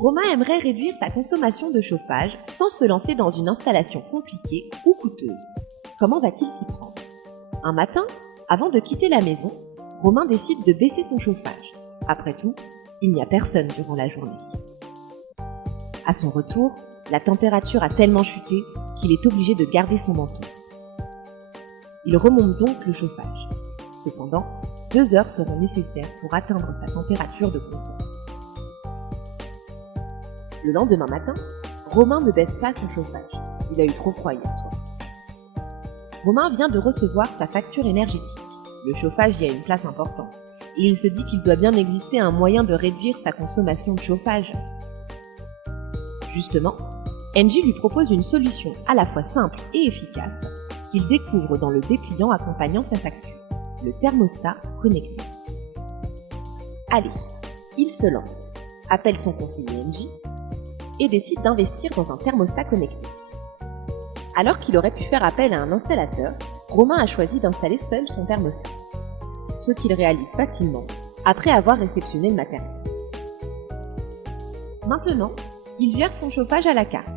Romain aimerait réduire sa consommation de chauffage sans se lancer dans une installation compliquée ou coûteuse. Comment va-t-il s'y prendre? Un matin, avant de quitter la maison, Romain décide de baisser son chauffage. Après tout, il n'y a personne durant la journée. À son retour, la température a tellement chuté qu'il est obligé de garder son manteau. Il remonte donc le chauffage. Cependant, 2 heures seront nécessaires pour atteindre sa température de confort. Le lendemain matin, Romain ne baisse pas son chauffage. Il a eu trop froid hier soir. Romain vient de recevoir sa facture énergétique. Le chauffage y a une place importante, et il se dit qu'il doit bien exister un moyen de réduire sa consommation de chauffage. Justement, Engie lui propose une solution à la fois simple et efficace qu'il découvre dans le dépliant accompagnant sa facture, le thermostat connecté. Allez, il se lance, appelle son conseiller Engie et décide d'investir dans un thermostat connecté. Alors qu'il aurait pu faire appel à un installateur, Romain a choisi d'installer seul son thermostat, ce qu'il réalise facilement après avoir réceptionné le matériel. Maintenant, il gère son chauffage à la carte.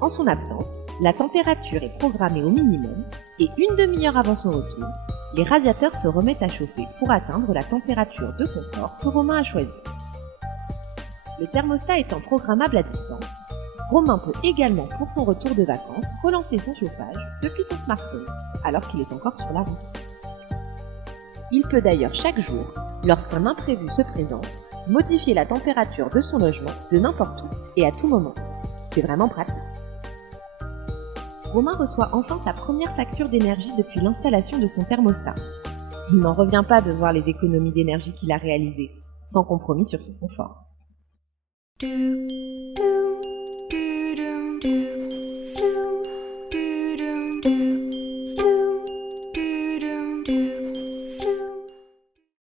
En son absence, la température est programmée au minimum et une demi-heure avant son retour, les radiateurs se remettent à chauffer pour atteindre la température de confort que Romain a choisie. Le thermostat étant programmable à distance, Romain peut également, pour son retour de vacances, relancer son chauffage depuis son smartphone, alors qu'il est encore sur la route. Il peut d'ailleurs chaque jour, lorsqu'un imprévu se présente, modifier la température de son logement de n'importe où et à tout moment. C'est vraiment pratique. Romain reçoit enfin sa première facture d'énergie depuis l'installation de son thermostat. Il n'en revient pas de voir les économies d'énergie qu'il a réalisées, sans compromis sur son confort.